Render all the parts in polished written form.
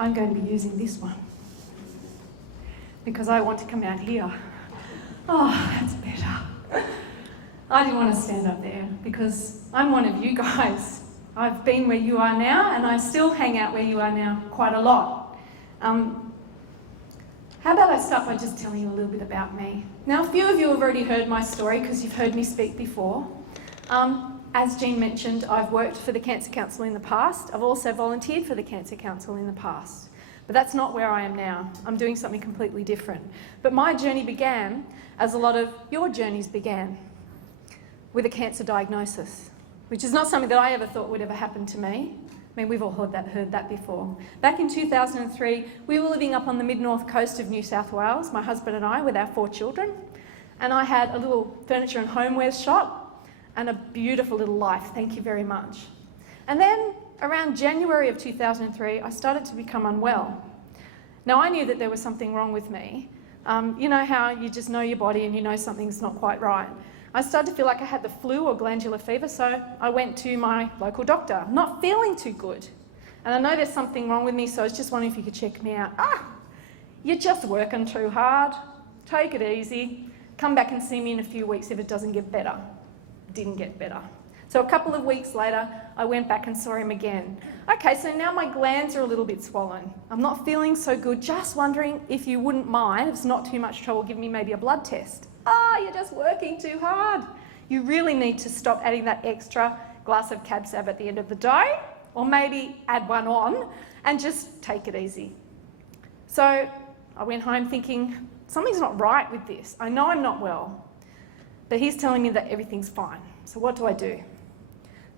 I'm going to be using this one because I want to come out here. Oh, that's better. I didn't want to stand up there because I'm one of you guys. I've been where you are now, and I still hang out where you are now quite a lot. How about I start by just telling you a little bit about me? Now, a few of you have already heard my story because you've heard me speak before. As Jean mentioned, I've worked for the Cancer Council in the past. I've also volunteered for the Cancer Council in the past. But that's not where I am now. I'm doing something completely different. But my journey began, as a lot of your journeys began, with a cancer diagnosis, which is not something that I ever thought would ever happen to me. I mean, we've all heard that before. Back in 2003, we were living up on the mid-north coast of New South Wales, my husband and I, with our 4 children. And I had a little furniture and homewares shop and a beautiful little life, thank you very much. And then around January of 2003, I started to become unwell. Now, I knew that there was something wrong with me. You know how you just know your body and you know something's not quite right. I started to feel like I had the flu or glandular fever, so I went to my local doctor, not feeling too good. And I know there's something wrong with me, so I was just wondering if you could check me out. You're just working too hard. Take it easy. Come back and see me in a few weeks if it doesn't get better. It didn't get better. So a couple of weeks later, I went back and saw him again. Okay, so now my glands are a little bit swollen. I'm not feeling so good. Just wondering if you wouldn't mind, if it's not too much trouble, give me maybe a blood test. You're just working too hard. You really need to stop adding that extra glass of Cab Sav at the end of the day, or maybe add one on and just take it easy. So I went home thinking, something's not right with this. I know I'm not well, but he's telling me that everything's fine. So what do I do?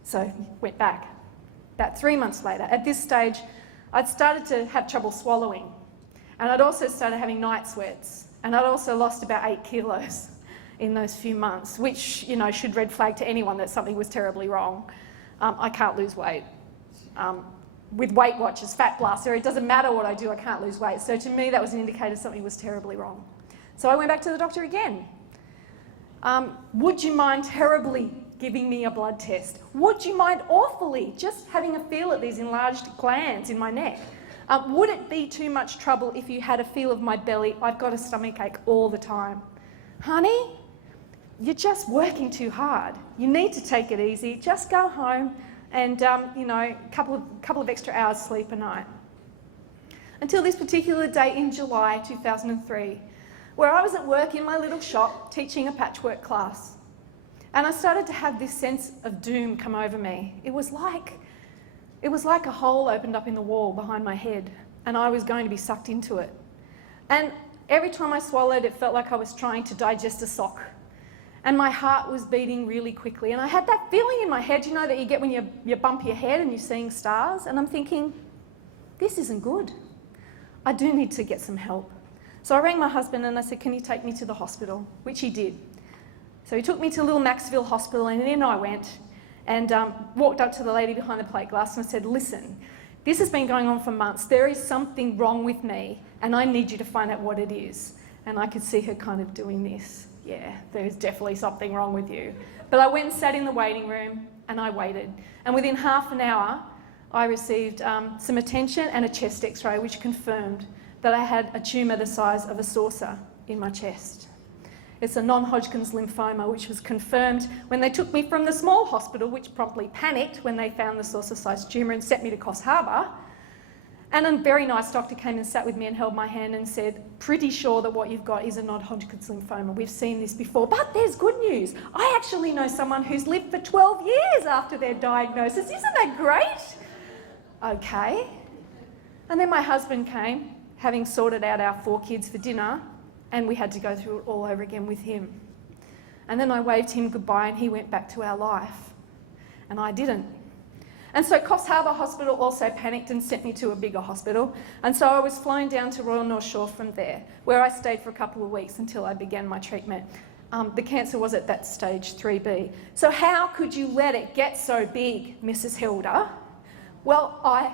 So went back. About 3 months later, at this stage, I'd started to have trouble swallowing, and I'd also started having night sweats, and I'd also lost about 8 kilos in those few months, which, you know, should red flag to anyone that something was terribly wrong. I can't lose weight. With Weight Watchers, Fat Blaster, it doesn't matter what I do, I can't lose weight. So to me, that was an indicator something was terribly wrong. So I went back to the doctor again. Would you mind terribly giving me a blood test? Would you mind awfully just having a feel at these enlarged glands in my neck? Would it be too much trouble if you had a feel of my belly? I've got a stomachache all the time. Honey, you're just working too hard. You need to take it easy. Just go home and, you know, a couple of extra hours sleep a night. Until this particular day in July 2003, where I was at work in my little shop teaching a patchwork class. And I started to have this sense of doom come over me. It was like a hole opened up in the wall behind my head, and I was going to be sucked into it. And every time I swallowed, it felt like I was trying to digest a sock. And my heart was beating really quickly. And I had that feeling in my head, you know, that you get when you bump your head and you're seeing stars. And I'm thinking, this isn't good. I do need to get some help. So I rang my husband and I said, can you take me to the hospital? Which he did. So he took me to Little Maxville Hospital, and in I went and walked up to the lady behind the plate glass and I said, listen, this has been going on for months. There is something wrong with me and I need you to find out what it is. And I could see her kind of doing this. Yeah, there's definitely something wrong with you. But I went and sat in the waiting room and I waited. And within half an hour, I received some attention and a chest x-ray which confirmed that I had a tumour the size of a saucer in my chest. It's a non-Hodgkin's lymphoma, which was confirmed when they took me from the small hospital, which promptly panicked when they found the saucer-sized tumour and sent me to Coffs Harbour. And a very nice doctor came and sat with me and held my hand and said, pretty sure that what you've got is a non-Hodgkin's lymphoma. We've seen this before, but there's good news. I actually know someone who's lived for 12 years after their diagnosis. Isn't that great? Okay. And then my husband came, having sorted out our 4 kids for dinner, and we had to go through it all over again with him. And then I waved him goodbye and he went back to our life. And I didn't. And so Coffs Harbour Hospital also panicked and sent me to a bigger hospital. And so I was flown down to Royal North Shore from there, where I stayed for a couple of weeks until I began my treatment. The cancer was at that stage 3B. So how could you let it get so big, Mrs. Hilder? Well, I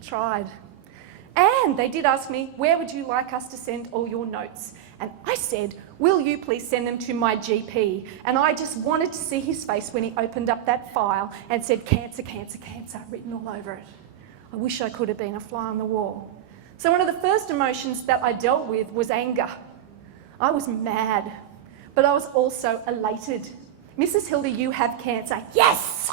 tried. And they did ask me, where would you like us to send all your notes? And I said, will you please send them to my GP? And I just wanted to see his face when he opened up that file and said, cancer, cancer, cancer, written all over it. I wish I could have been a fly on the wall. So one of the first emotions that I dealt with was anger. I was mad, but I was also elated. Mrs. Hilder, you have cancer. Yes!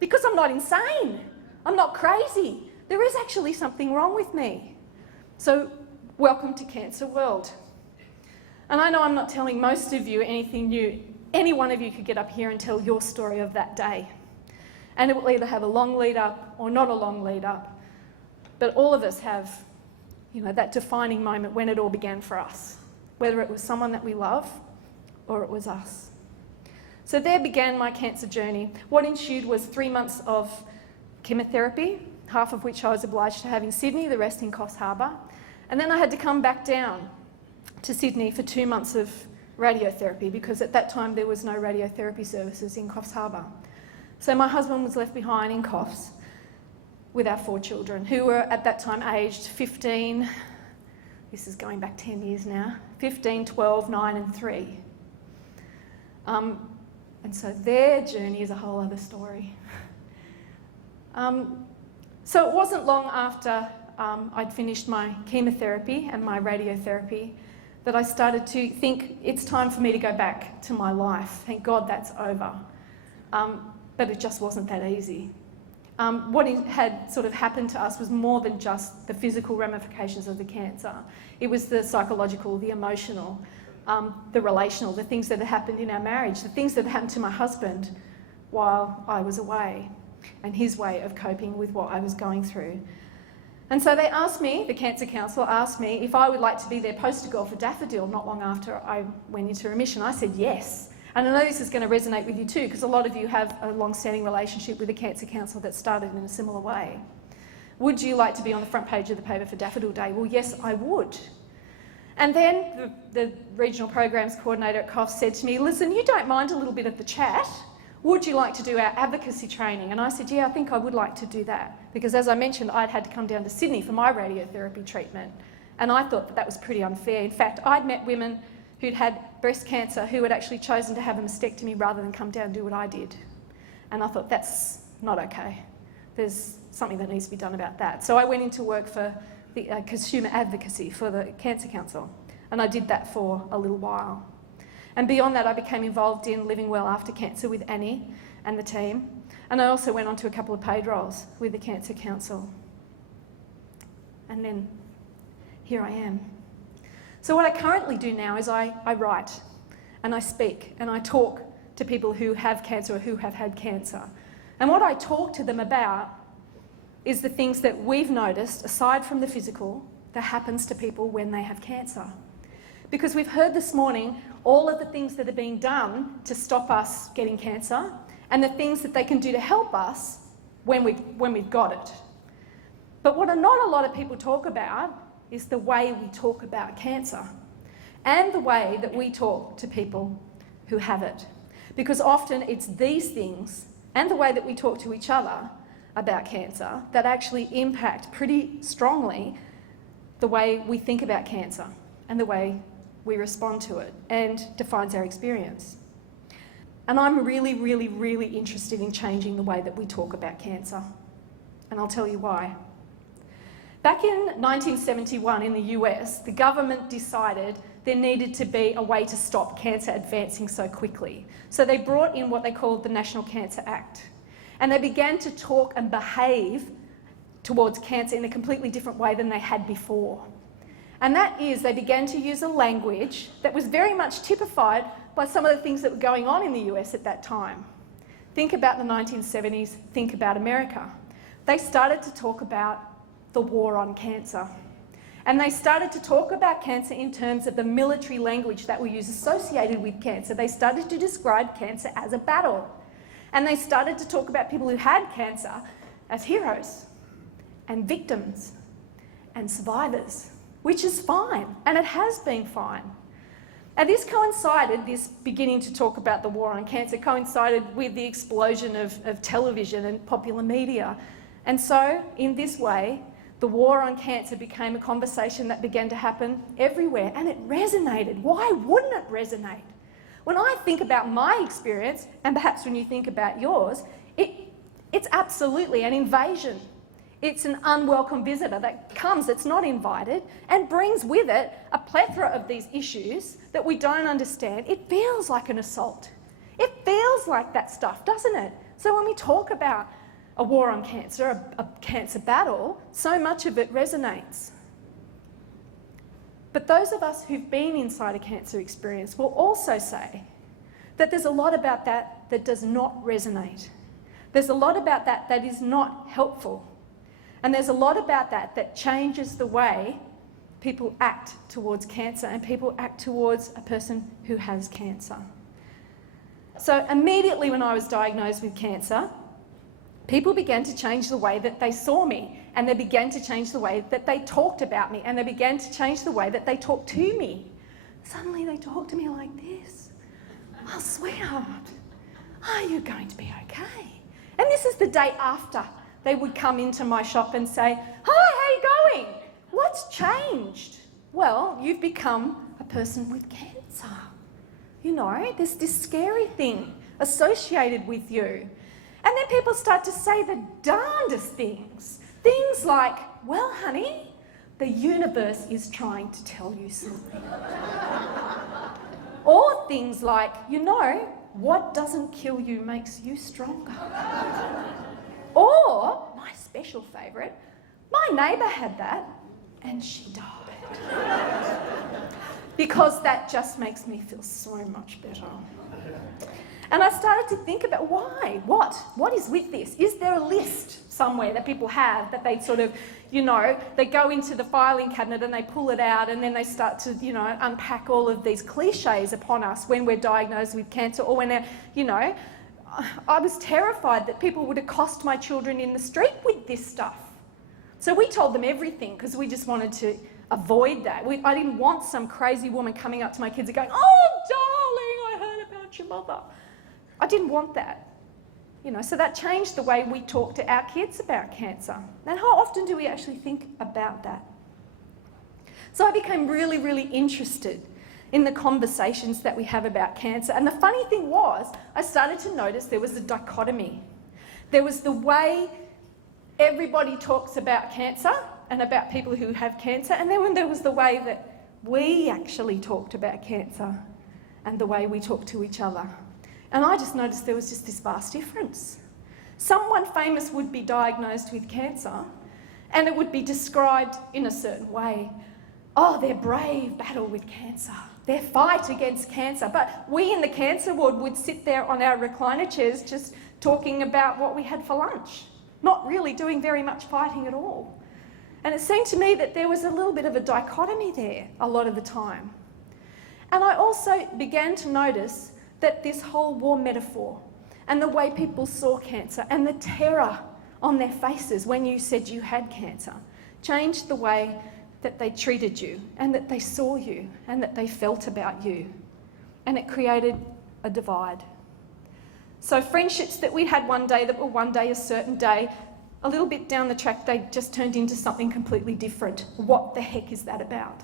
Because I'm not insane. I'm not crazy. There is actually something wrong with me. So welcome to Cancer World. And I know I'm not telling most of you anything new. Any one of you could get up here and tell your story of that day. And it will either have a long lead up or not a long lead up. But all of us have, that defining moment when it all began for us, whether it was someone that we love or it was us. So there began my cancer journey. What ensued was 3 months of chemotherapy, half of which I was obliged to have in Sydney, the rest in Coffs Harbour. And then I had to come back down to Sydney for 2 months of radiotherapy, because at that time there was no radiotherapy services in Coffs Harbour. So my husband was left behind in Coffs with our 4 children, who were at that time aged 15, this is going back 10 years now, 15, 12, 9 and 3. And so their journey is a whole other story. So it wasn't long after I'd finished my chemotherapy and my radiotherapy that I started to think it's time for me to go back to my life. Thank God that's over. But it just wasn't that easy. What had sort of happened to us was more than just the physical ramifications of the cancer. It was the psychological, the emotional, the relational, the things that had happened in our marriage, the things that had happened to my husband while I was away, and his way of coping with what I was going through. And so they asked me, the Cancer Council asked me, if I would like to be their poster girl for Daffodil not long after I went into remission. I said yes. And I know this is going to resonate with you too, because a lot of you have a long-standing relationship with the Cancer Council that started in a similar way. Would you like to be on the front page of the paper for Daffodil Day? Well, yes, I would. And then the regional programs coordinator at Coffs said to me, listen, you don't mind a little bit of the chat. Would you like to do our advocacy training? And I said, yeah, I think I would like to do that. Because as I mentioned, I'd had to come down to Sydney for my radiotherapy treatment. And I thought that that was pretty unfair. In fact, I'd met women who'd had breast cancer who had actually chosen to have a mastectomy rather than come down and do what I did. And I thought, that's not okay. There's something that needs to be done about that. So I went into work for the consumer advocacy for the Cancer Council. And I did that for a little while. And beyond that, I became involved in Living Well After Cancer with Annie and the team. And I also went on to a couple of paid roles with the Cancer Council. And then here I am. So what I currently do now is I write and I speak and I talk to people who have cancer or who have had cancer. And what I talk to them about is the things that we've noticed, aside from the physical, that happens to people when they have cancer. Because we've heard this morning all of the things that are being done to stop us getting cancer and the things that they can do to help us when we've got it. But what not a lot of people talk about is the way we talk about cancer and the way that we talk to people who have it. Because often it's these things and the way that we talk to each other about cancer that actually impact pretty strongly the way we think about cancer and the way we respond to it and defines our experience. And I'm really, really, really interested in changing the way that we talk about cancer. And I'll tell you why. Back in 1971 in the US, the government decided there needed to be a way to stop cancer advancing so quickly. So they brought in what they called the National Cancer Act. And they began to talk and behave towards cancer in a completely different way than they had before. And that is, they began to use a language that was very much typified by some of the things that were going on in the US at that time. Think about the 1970s, think about America. They started to talk about the war on cancer. And they started to talk about cancer in terms of the military language that we use associated with cancer. They started to describe cancer as a battle. And they started to talk about people who had cancer as heroes and victims and survivors, which is fine, and it has been fine. And this coincided, this beginning to talk about the war on cancer, coincided with the explosion of television and popular media. And so, in this way, The war on cancer became a conversation that began to happen everywhere, and it resonated. Why wouldn't it resonate? When I think about my experience, and perhaps when you think about yours, it's absolutely an invasion. It's an unwelcome visitor that comes, it's not invited, and brings with it a plethora of these issues that we don't understand. It feels like an assault. It feels like that stuff, doesn't it? So when we talk about a war on cancer, a cancer battle, so much of it resonates. But those of us who've been inside a cancer experience will also say that there's a lot about that that does not resonate. There's a lot about that that is not helpful. And there's a lot about that that changes the way people act towards cancer and people act towards a person who has cancer. So immediately when I was diagnosed with cancer, people began to change the way that they saw me, and they began to change the way that they talked about me, and they began to change the way that they talked to me. Suddenly they talked to me like this. "Oh, sweetheart, are you going to be okay?" And this is the day after they would come into my shop and say, "Hi, how are you going? What's changed?" "Well, you've become a person with cancer. You know, there's this scary thing associated with you." And then people start to say the darndest things. Things like, "Well, honey, the universe is trying to tell you something." Or things like, "You know, what doesn't kill you makes you stronger." Or, my special favourite, "My neighbour had that and she died." Because that just makes me feel so much better. And I started to think about why, what is with this? Is there a list somewhere that people have that they sort of, they go into the filing cabinet and they pull it out and then they start to, unpack all of these cliches upon us when we're diagnosed with cancer, or when I was terrified that people would accost my children in the street with this stuff. So we told them everything because we just wanted to avoid that. I didn't want some crazy woman coming up to my kids and going, "Oh, darling, I heard about your mother." I didn't want that. So that changed the way we talk to our kids about cancer. And how often do we actually think about that? So I became really, really interested in the conversations that we have about cancer. And the funny thing was, I started to notice there was a dichotomy. There was the way everybody talks about cancer and about people who have cancer, and then there was the way that we actually talked about cancer and the way we talk to each other. And I just noticed there was just this vast difference. Someone famous would be diagnosed with cancer and it would be described in a certain way. "Oh, their brave battle with cancer, their fight against cancer." But we in the cancer ward would sit there on our recliner chairs just talking about what we had for lunch, not really doing very much fighting at all. And it seemed to me that there was a little bit of a dichotomy there a lot of the time. And I also began to notice that this whole war metaphor and the way people saw cancer and the terror on their faces when you said you had cancer changed the way that they treated you and that they saw you and that they felt about you. And it created a divide. So friendships that we had one day that were one day a certain day, a little bit down the track, they just turned into something completely different. What the heck is that about?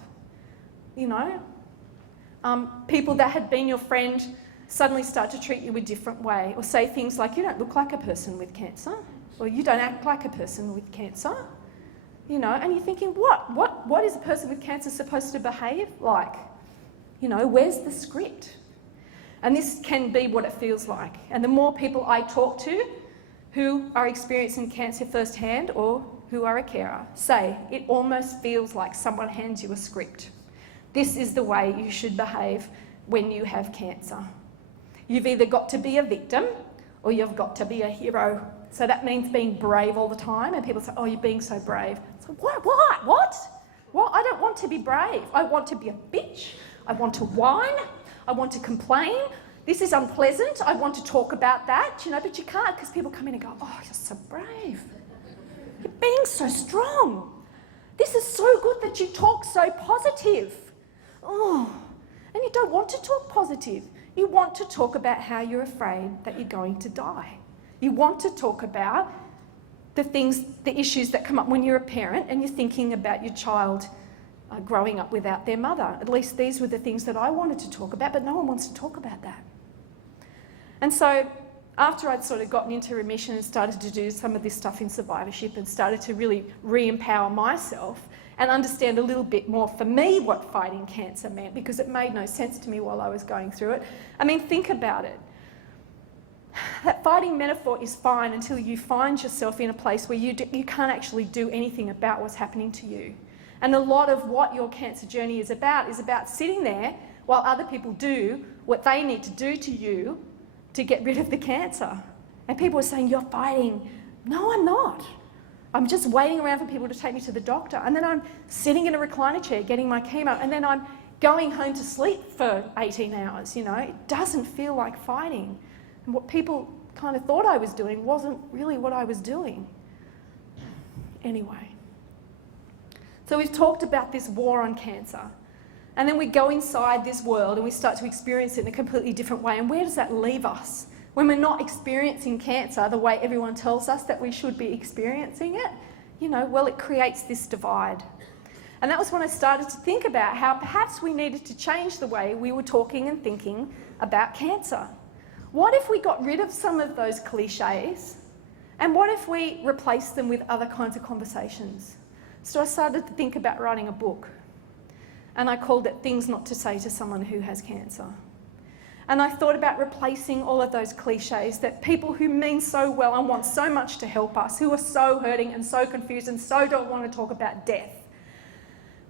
People that had been your friend suddenly start to treat you a different way, or say things like, "You don't look like a person with cancer," or "You don't act like a person with cancer." And you're thinking, what is a person with cancer supposed to behave like? Where's the script? And this can be what it feels like. And the more people I talk to who are experiencing cancer firsthand or who are a carer say, it almost feels like someone hands you a script. This is the way you should behave when you have cancer. You've either got to be a victim or you've got to be a hero. So that means being brave all the time. And people say, "Oh, you're being so brave." So what? What? I don't want to be brave. I want to be a bitch. I want to whine. I want to complain. This is unpleasant. I want to talk about that, but you can't because people come in and go, "Oh, you're so brave. You're being so strong. This is so good that you talk so positive." Oh, and you don't want to talk positive. You want to talk about how you're afraid that you're going to die. You want to talk about the issues that come up when you're a parent and you're thinking about your child growing up without their mother. At least these were the things that I wanted to talk about, but no one wants to talk about that. And so after I'd sort of gotten into remission and started to do some of this stuff in survivorship and started to really re-empower myself and understand a little bit more for me what fighting cancer meant, because it made no sense to me while I was going through it. I mean, think about it. That fighting metaphor is fine until you find yourself in a place where you can't actually do anything about what's happening to you. And a lot of what your cancer journey is about sitting there while other people do what they need to do to you to get rid of the cancer. And people are saying, you're fighting. No, I'm not. I'm just waiting around for people to take me to the doctor. And then I'm sitting in a recliner chair getting my chemo. And then I'm going home to sleep for 18 hours, you know. It doesn't feel like fighting. And what people kind of thought I was doing wasn't really what I was doing. Anyway. So we've talked about this war on cancer. And then we go inside this world and we start to experience it in a completely different way. And where does that leave us? When we're not experiencing cancer the way everyone tells us that we should be experiencing it, you know, well, it creates this divide. And that was when I started to think about how perhaps we needed to change the way we were talking and thinking about cancer. What if we got rid of some of those cliches? And what if we replaced them with other kinds of conversations? So I started to think about writing a book. And I called it Things Not to Say to Someone Who Has Cancer. And I thought about replacing all of those cliches that people who mean so well and want so much to help us, who are so hurting and so confused and so don't want to talk about death,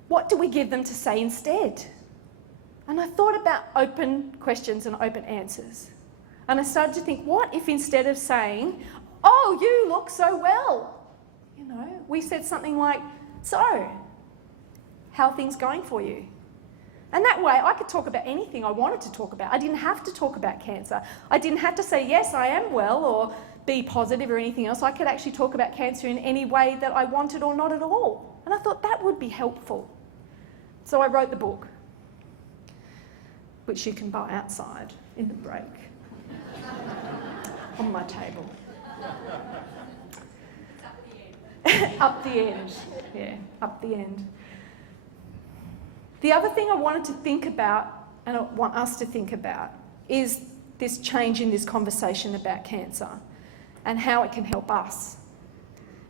what do we give them to say instead? And I thought about open questions and open answers. And I started to think, what if instead of saying, oh, you look so well, you know, we said something like, so, how are things going for you? And that way I could talk about anything I wanted to talk about. I didn't have to talk about cancer. I didn't have to say, yes, I am well, or be positive or anything else. I could actually talk about cancer in any way that I wanted or not at all. And I thought that would be helpful. So I wrote the book, which you can buy outside in the break on my table. Up the end. Yeah, up the end. The other thing I wanted to think about, and I want us to think about, is this change in this conversation about cancer and how it can help us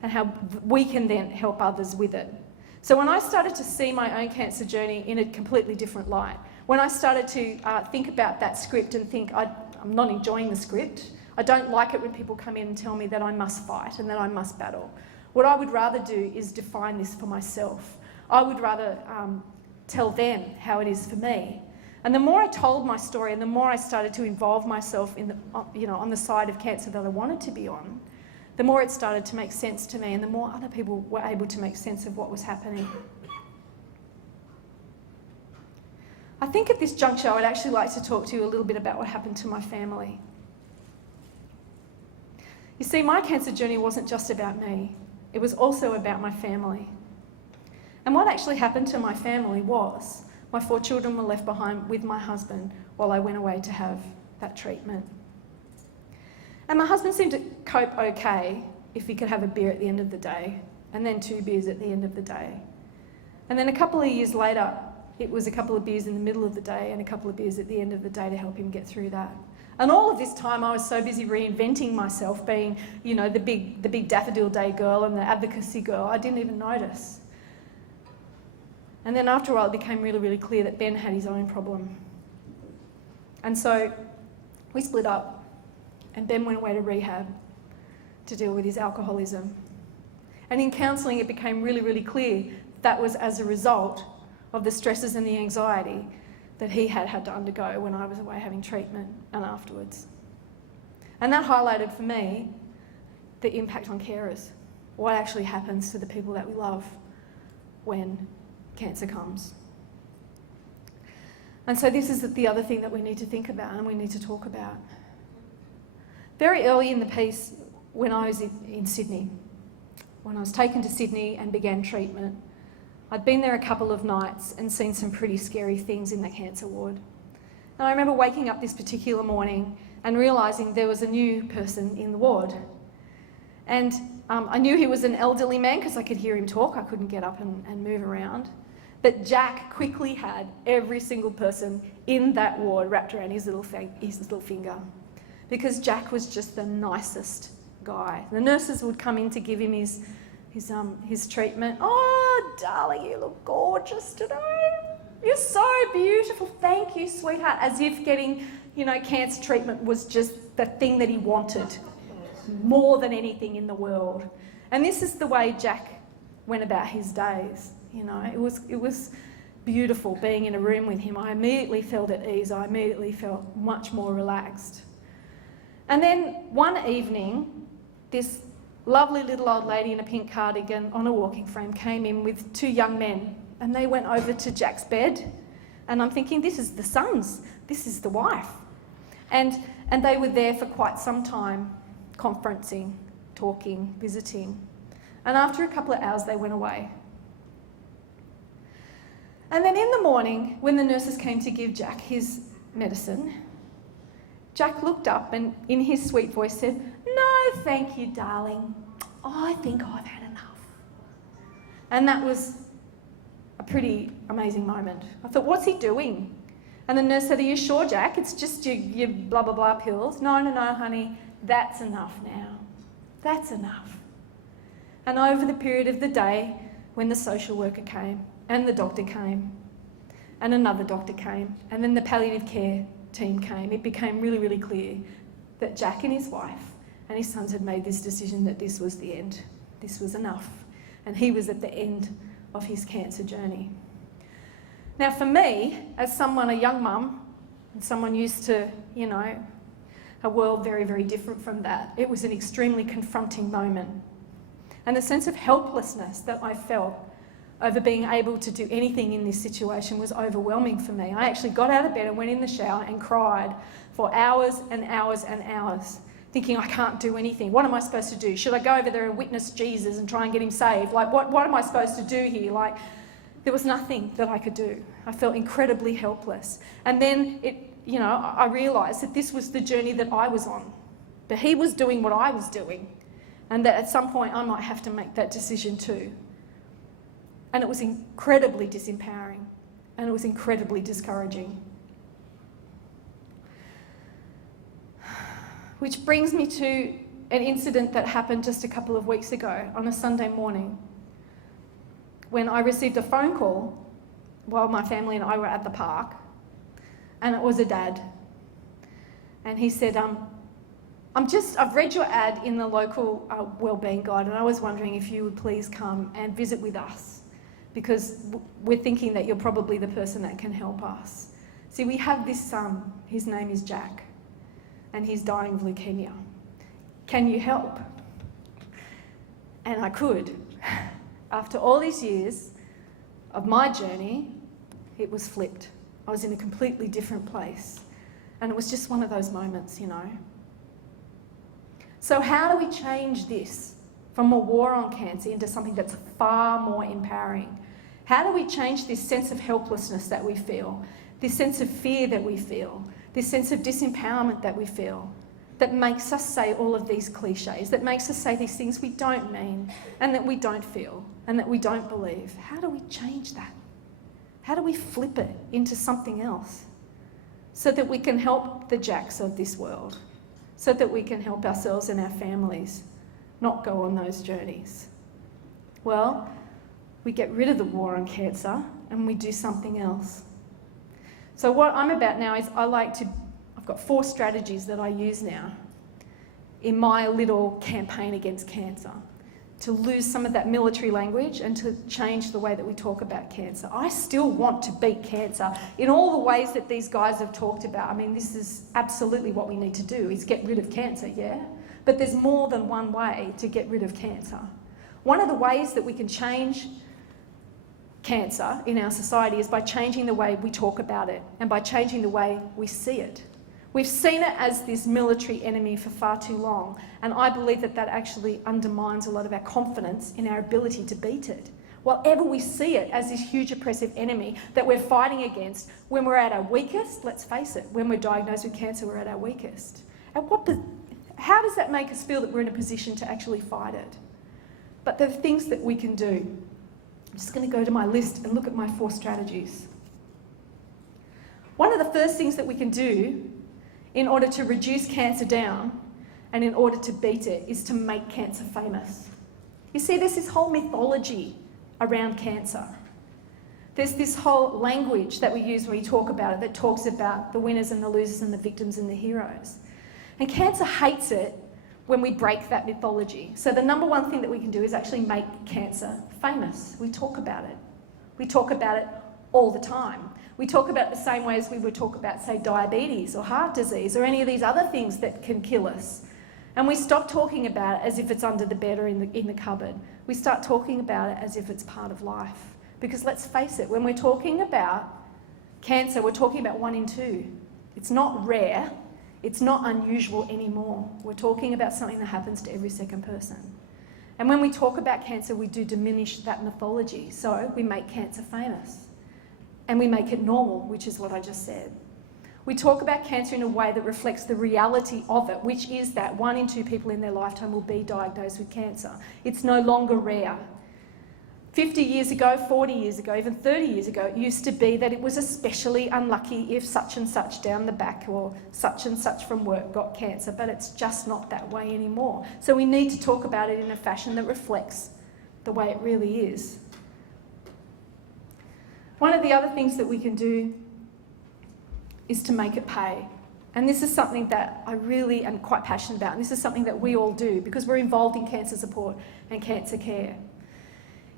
and how we can then help others with it. So when I started to see my own cancer journey in a completely different light, when I started to think about that script and think, I'm not enjoying the script, I don't like it when people come in and tell me that I must fight and that I must battle. What I would rather do is define this for myself. I would rather tell them how it is for me. And the more I told my story and the more I started to involve myself in on the side of cancer that I wanted to be on, the more it started to make sense to me and the more other people were able to make sense of what was happening. I think at this juncture I would actually like to talk to you a little bit about what happened to my family. You see, my cancer journey wasn't just about me. It was also about my family. And what actually happened to my family was my 4 children were left behind with my husband while I went away to have that treatment. And my husband seemed to cope okay if he could have a beer at the end of the day, and then 2 beers at the end of the day. And then a couple of years later, it was a couple of beers in the middle of the day and a couple of beers at the end of the day to help him get through that. And all of this time I was so busy reinventing myself, being, you know, the big Daffodil Day girl and the advocacy girl, I didn't even notice. And then after a while it became really, really clear that Ben had his own problem. And so we split up and Ben went away to rehab to deal with his alcoholism. And in counselling it became really, really clear that was as a result of the stresses and the anxiety that he had to undergo when I was away having treatment and afterwards. And that highlighted for me the impact on carers, what actually happens to the people that we love when cancer comes. And so this is the other thing that we need to think about and we need to talk about. Very early in the piece, when I was in Sydney, when I was taken to Sydney and began treatment, I'd been there a couple of nights and seen some pretty scary things in the cancer ward. And I remember waking up this particular morning and realising there was a new person in the ward. And I knew he was an elderly man because I could hear him talk. I couldn't get up and move around. But Jack quickly had every single person in that ward wrapped around his little finger, because Jack was just the nicest guy. The nurses would come in to give him his treatment. "Oh, darling, you look gorgeous today. You're so beautiful. Thank you, sweetheart." As if getting, cancer treatment was just the thing that he wanted more than anything in the world. And this is the way Jack went about his days. It was beautiful being in a room with him. I immediately felt at ease. I immediately felt much more relaxed. And then one evening, this lovely little old lady in a pink cardigan on a walking frame came in with two young men, and they went over to Jack's bed, and I'm thinking, this is the sons, this is the wife. And they were there for quite some time, conferencing, talking, visiting. And after a couple of hours, they went away. And then in the morning, when the nurses came to give Jack his medicine, Jack looked up and in his sweet voice said, "No, thank you, darling. I think I've had enough." And that was a pretty amazing moment. I thought, what's he doing? And the nurse said, "Are you sure, Jack? It's just your blah, blah, blah pills." No, honey, that's enough now. That's enough." And over the period of the day, when the social worker came, and the doctor came, and another doctor came, and then the palliative care team came, it became really, really clear that Jack and his wife and his sons had made this decision that this was the end. This was enough. And he was at the end of his cancer journey. Now for me, as someone, a young mum, and someone used to, a world very, very different from that, it was an extremely confronting moment. And the sense of helplessness that I felt over being able to do anything in this situation was overwhelming for me. I actually got out of bed and went in the shower and cried for hours and hours and hours, thinking I can't do anything. What am I supposed to do? Should I go over there and witness Jesus and try and get him saved? What am I supposed to do here? There was nothing that I could do. I felt incredibly helpless. And then I realised that this was the journey that I was on. But he was doing what I was doing, and that at some point I might have to make that decision too. And it was incredibly disempowering, and it was incredibly discouraging. Which brings me to an incident that happened just a couple of weeks ago on a Sunday morning, when I received a phone call while my family and I were at the park, and it was a dad. And he said, I've read your ad in the local wellbeing guide, and I was wondering if you would please come and visit with us, because we're thinking that you're probably the person that can help us. See, we have this son, his name is Jack, and he's dying of leukemia. Can you help? And I could. After all these years of my journey, it was flipped. I was in a completely different place. And it was just one of those moments, So how do we change this from a war on cancer into something that's far more empowering? How do we change this sense of helplessness that we feel, this sense of fear that we feel, this sense of disempowerment that we feel, that makes us say all of these cliches, that makes us say these things we don't mean, and that we don't feel, and that we don't believe? How do we change that? How do we flip it into something else so that we can help the Jacks of this world, so that we can help ourselves and our families not go on those journeys? Well, we get rid of the war on cancer and we do something else. So what I'm about now is I've got 4 strategies that I use now in my little campaign against cancer, to lose some of that military language and to change the way that we talk about cancer. I still want to beat cancer in all the ways that these guys have talked about. I mean, this is absolutely what we need to do, is get rid of cancer, yeah? But there's more than one way to get rid of cancer. One of the ways that we can change cancer in our society is by changing the way we talk about it and by changing the way we see it. We've seen it as this military enemy for far too long, and I believe that that actually undermines a lot of our confidence in our ability to beat it. While ever we see it as this huge oppressive enemy that we're fighting against, when we're at our weakest, let's face it, when we're diagnosed with cancer, we're at our weakest. how does that make us feel that we're in a position to actually fight it? But there are things that we can do. I'm just going to go to my list and look at my 4 strategies. One of the first things that we can do in order to reduce cancer down and in order to beat it is to make cancer famous. You see, there's this whole mythology around cancer. There's this whole language that we use when we talk about it that talks about the winners and the losers and the victims and the heroes. And cancer hates it when we break that mythology. So the number one thing that we can do is actually make cancer famous. We talk about it. We talk about it all the time. We talk about it the same way as we would talk about, say, diabetes or heart disease or any of these other things that can kill us. And we stop talking about it as if it's under the bed or in the cupboard. We start talking about it as if it's part of life. Because let's face it, when we're talking about cancer, we're talking about 1 in 2. It's not rare. It's not unusual anymore. We're talking about something that happens to every second person. And when we talk about cancer, we do diminish that mythology. So we make cancer famous. And we make it normal, which is what I just said. We talk about cancer in a way that reflects the reality of it, which is that 1 in 2 people in their lifetime will be diagnosed with cancer. It's no longer rare. 50 years ago, 40 years ago, even 30 years ago, it used to be that it was especially unlucky if such and such down the back or such and such from work got cancer, but it's just not that way anymore. So we need to talk about it in a fashion that reflects the way it really is. One of the other things that we can do is to make it pay. And this is something that I really am quite passionate about, and this is something that we all do because we're involved in cancer support and cancer care,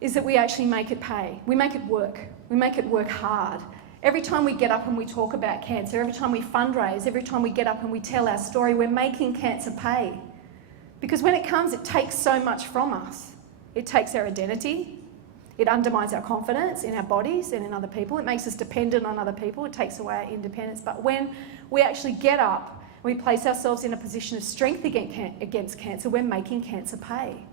is that we actually make it pay. We make it work. We make it work hard. Every time we get up and we talk about cancer, every time we fundraise, every time we get up and we tell our story, we're making cancer pay. Because when it comes, it takes so much from us. It takes our identity. It undermines our confidence in our bodies and in other people. It makes us dependent on other people. It takes away our independence. But when we actually get up, we place ourselves in a position of strength against cancer, we're making cancer pay.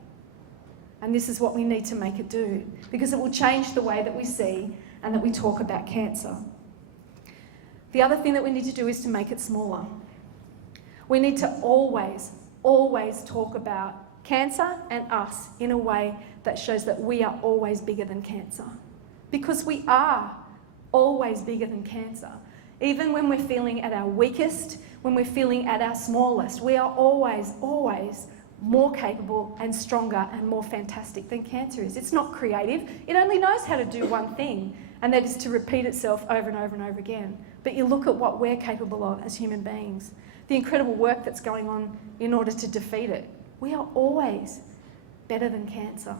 And this is what we need to make it do, because it will change the way that we see and that we talk about cancer. The other thing that we need to do is to make it smaller. We need to always talk about cancer and us in a way that shows that we are always bigger than cancer. Because we are always bigger than cancer. Even when we're feeling at our weakest, when we're feeling at our smallest, we are always more capable and stronger and more fantastic than cancer is. It's not creative. It only knows how to do one thing, and that is to repeat itself over and over and over again. But you look at what we're capable of as human beings, the incredible work that's going on in order to defeat it. We are always better than cancer.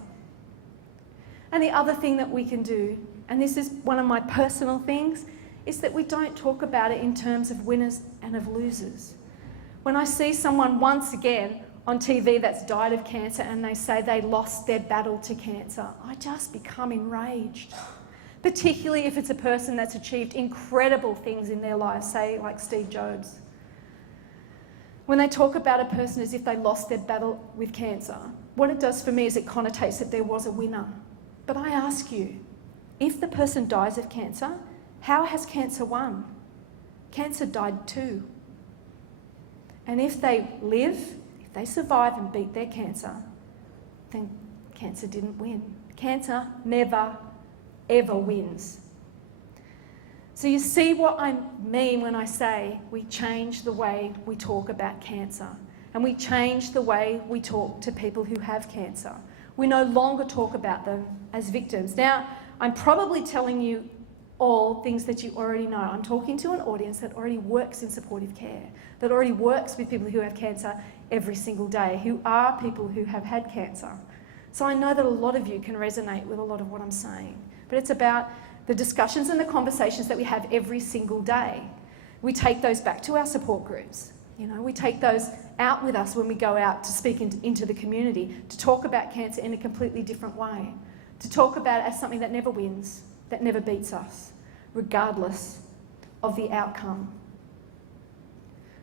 And the other thing that we can do, and this is one of my personal things, is that we don't talk about it in terms of winners and of losers. When I see someone once again on TV that's died of cancer and they say they lost their battle to cancer, I just become enraged. Particularly if it's a person that's achieved incredible things in their life, say like Steve Jobs. When they talk about a person as if they lost their battle with cancer, what it does for me is it connotates that there was a winner. But I ask you, if the person dies of cancer, how has cancer won? Cancer died too. And if they live, if they survive and beat their cancer, then cancer didn't win. Cancer never, ever wins. So you see what I mean when I say we change the way we talk about cancer, and we change the way we talk to people who have cancer. We no longer talk about them as victims. Now, I'm probably telling you all things that you already know. I'm talking to an audience that already works in supportive care, that already works with people who have cancer every single day, who are people who have had cancer. So I know that a lot of you can resonate with a lot of what I'm saying. But it's about the discussions and the conversations that we have every single day. We take those back to our support groups. We take those out with us when we go out to speak into the community, to talk about cancer in a completely different way, to talk about it as something that never wins, that never beats us, regardless of the outcome.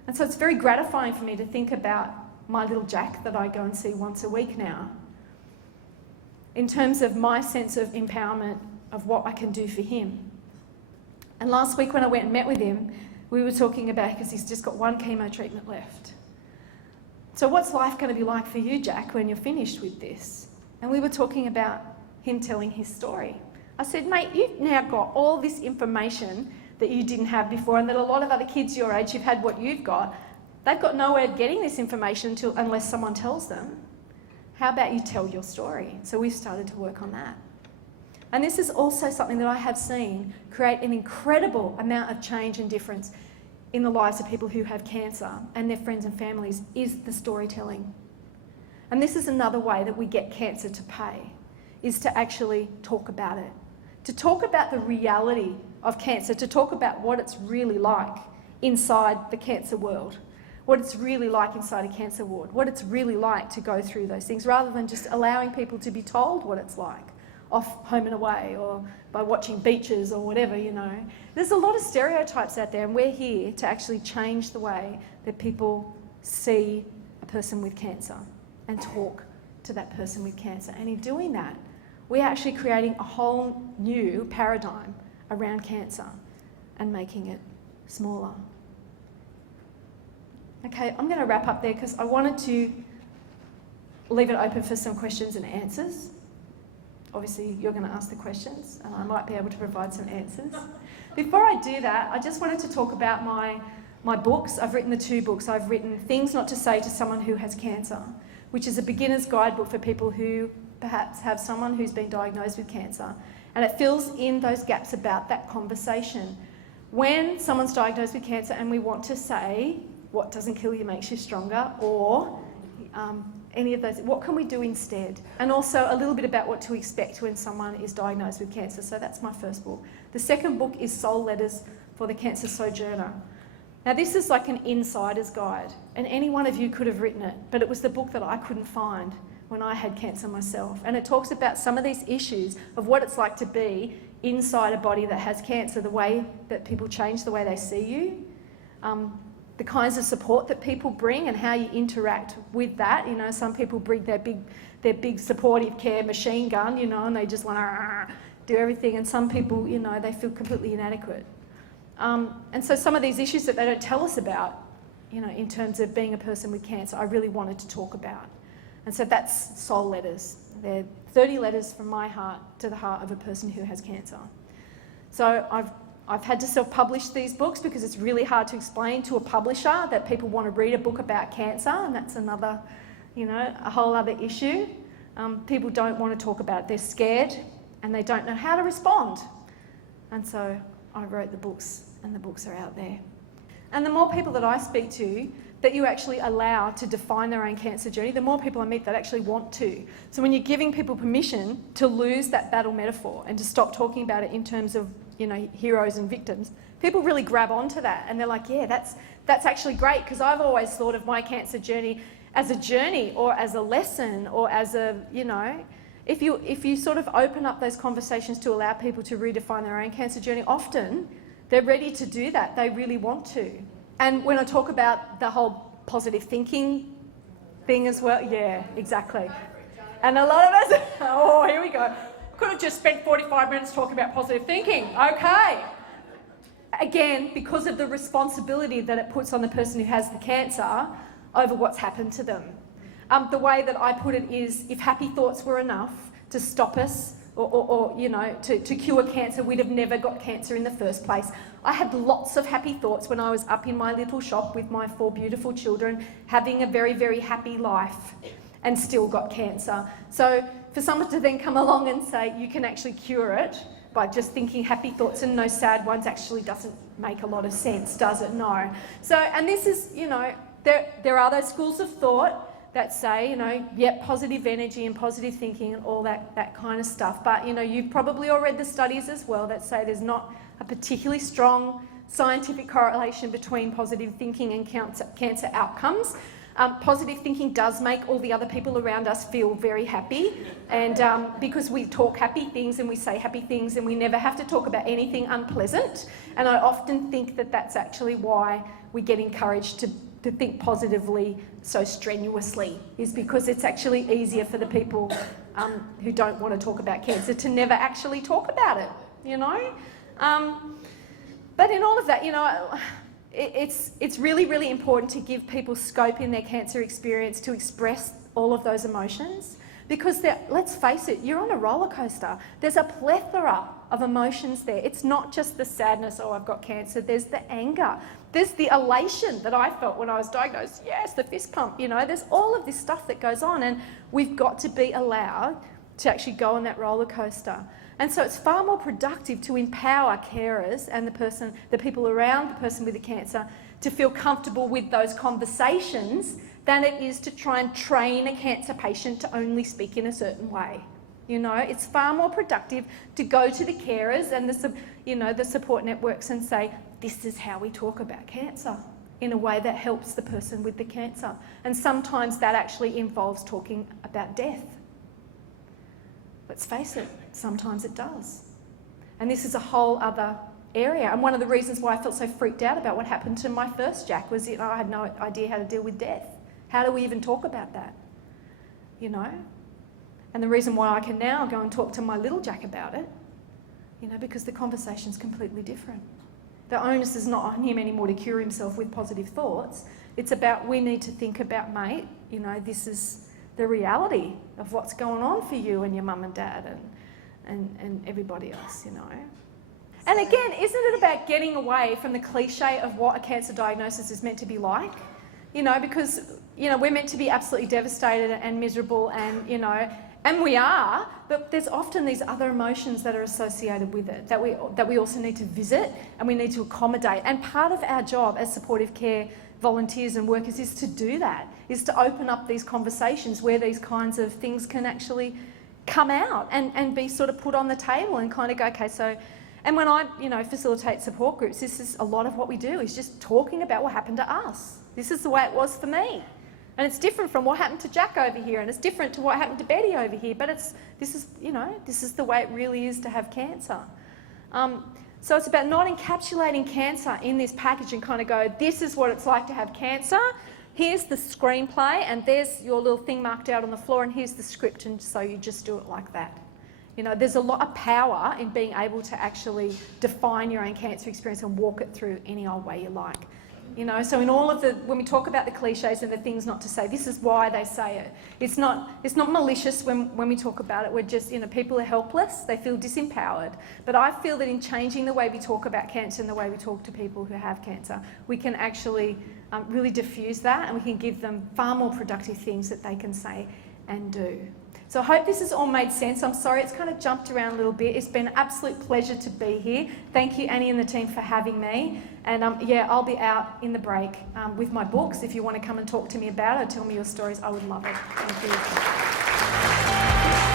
And so it's very gratifying for me to think about my little Jack that I go and see once a week now, in terms of my sense of empowerment of what I can do for him. And last week when I went and met with him, we were talking about, because he's just got one chemo treatment left. so what's life going to be like for you, Jack, when you're finished with this? And we were talking about him telling his story. I said, mate, you've now got all this information that you didn't have before, and that a lot of other kids your age who've had what you've got, they've got no way of getting this information unless someone tells them. How about you tell your story? So we've started to work on that. And this is also something that I have seen create an incredible amount of change and difference in the lives of people who have cancer and their friends and families, is the storytelling. And this is another way that we get cancer to pay, is to actually talk about it. To talk about the reality of cancer, to talk about what it's really like inside the cancer world, what it's really like inside a cancer ward, what it's really like to go through those things, rather than just allowing people to be told what it's like off home and away or by watching beaches or whatever, you know. There's a lot of stereotypes out there, and we're here to actually change the way that people see a person with cancer and talk to that person with cancer. And in doing that, we're actually creating a whole new paradigm around cancer and making it smaller. Okay, I'm going to wrap up there because I wanted to leave it open for some questions and answers. Obviously, you're going to ask the questions and I might be able to provide some answers. Before I do that, I just wanted to talk about my books. I've written the 2 books. I've written Things Not to Say to Someone Who Has Cancer, which is a beginner's guidebook for people who perhaps have someone who's been diagnosed with cancer. And it fills in those gaps about that conversation. When someone's diagnosed with cancer and we want to say, what doesn't kill you makes you stronger, or any of those, what can we do instead? And also a little bit about what to expect when someone is diagnosed with cancer. So that's my first book. The second book is Soul Letters for the Cancer Sojourner. Now this is like an insider's guide, and any one of you could have written it, but it was the book that I couldn't find when I had cancer myself. And it talks about some of these issues of what it's like to be inside a body that has cancer, the way that people change the way they see you, the kinds of support that people bring and how you interact with that. You know, some people bring their big supportive care machine gun, you know, and they just want to do everything. And some people, you know, they feel completely inadequate. And so some of these issues that they don't tell us about, you know, in terms of being a person with cancer, I really wanted to talk about. And so that's Soul Letters. They're 30 letters from my heart to the heart of a person who has cancer. So I've had to self-publish these books because it's really hard to explain to a publisher that people want to read a book about cancer, and that's another, you know, a whole other issue. People don't want to talk about it. They're scared and they don't know how to respond. And so I wrote the books, and the books are out there. And the more people that I speak to that you actually allow to define their own cancer journey, the more people I meet that actually want to. So when you're giving people permission to lose that battle metaphor and to stop talking about it in terms of, you know, heroes and victims, people really grab onto that and they're like, yeah, that's actually great, because I've always thought of my cancer journey as a journey or as a lesson or as a, you know, if you sort of open up those conversations to allow people to redefine their own cancer journey, often they're ready to do that. They really want to. And when I talk about the whole positive thinking thing as well, yeah, exactly. And a lot of us, oh, here we go. Could have just spent 45 minutes talking about positive thinking. Okay. Again, because of the responsibility that it puts on the person who has the cancer over what's happened to them. The way that I put it is, if happy thoughts were enough to stop us or you know, to cure cancer, we'd have never got cancer in the first place. I had lots of happy thoughts when I was up in my little shop with my 4 beautiful children, having a very, very happy life, and still got cancer. So for someone to then come along and say you can actually cure it by just thinking happy thoughts and no sad ones actually doesn't make a lot of sense, does it? No. So, and this is, you know, there are those schools of thought that say, you know, yep, positive energy and positive thinking and all that kind of stuff. But, you know, you've probably all read the studies as well that say there's not a particularly strong scientific correlation between positive thinking and cancer outcomes. Positive thinking does make all the other people around us feel very happy, and because we talk happy things and we say happy things and we never have to talk about anything unpleasant. And I often think that that's actually why we get encouraged to think positively so strenuously, is because it's actually easier for the people who don't want to talk about cancer to never actually talk about it, you know. But in all of that, you know, it's really, really important to give people scope in their cancer experience to express all of those emotions, because let's face it, you're on a roller coaster. There's a plethora of emotions there. It's not just the sadness, oh, I've got cancer. There's the anger. There's the elation that I felt when I was diagnosed. Yes, the fist pump, you know. There's all of this stuff that goes on, and we've got to be allowed to actually go on that roller coaster. And so it's far more productive to empower carers and the people around the person with the cancer to feel comfortable with those conversations than it is to try and train a cancer patient to only speak in a certain way. You know, it's far more productive to go to the carers and the support networks and say, this is how we talk about cancer in a way that helps the person with the cancer. And sometimes that actually involves talking about death. Let's face it, sometimes it does. And this is a whole other area. And one of the reasons why I felt so freaked out about what happened to my first Jack was, you know, I had no idea how to deal with death. How do we even talk about that? You know? And the reason why I can now go and talk to my little Jack about it, you know, because the conversation's completely different. The onus is not on him anymore to cure himself with positive thoughts. It's about, we need to think about, mate, you know, this is the reality of what's going on for you and your mum and dad and everybody else, you know. And again, isn't it about getting away from the cliche of what a cancer diagnosis is meant to be like? You know, because, you know, we're meant to be absolutely devastated and miserable and, you know, and we are, but there's often these other emotions that are associated with it that we also need to visit and we need to accommodate. And part of our job as supportive care volunteers and workers is to do that, is to open up these conversations where these kinds of things can actually come out and be sort of put on the table and kind of go, okay, so, and when I, you know, facilitate support groups, this is a lot of what we do, is just talking about what happened to us. This is the way it was for me. And it's different from what happened to Jack over here, and it's different to what happened to Betty over here, but this is the way it really is to have cancer. So it's about not encapsulating cancer in this package and kind of go, this is what it's like to have cancer, here's the screenplay, and there's your little thing marked out on the floor, and here's the script, and so you just do it like that. You know, there's a lot of power in being able to actually define your own cancer experience and walk it through any old way you like. You know, so in all of when we talk about the cliches and the things not to say, this is why they say it. It's not malicious when we talk about it. We're just, you know, people are helpless, they feel disempowered. But I feel that in changing the way we talk about cancer and the way we talk to people who have cancer, we can actually really diffuse that, and we can give them far more productive things that they can say and do. So I hope this has all made sense. I'm sorry it's kind of jumped around a little bit. It's been an absolute pleasure to be here. Thank you, Annie and the team, for having me. And yeah, I'll be out in the break with my books. If you want to come and talk to me about it or tell me your stories, I would love it. Thank you.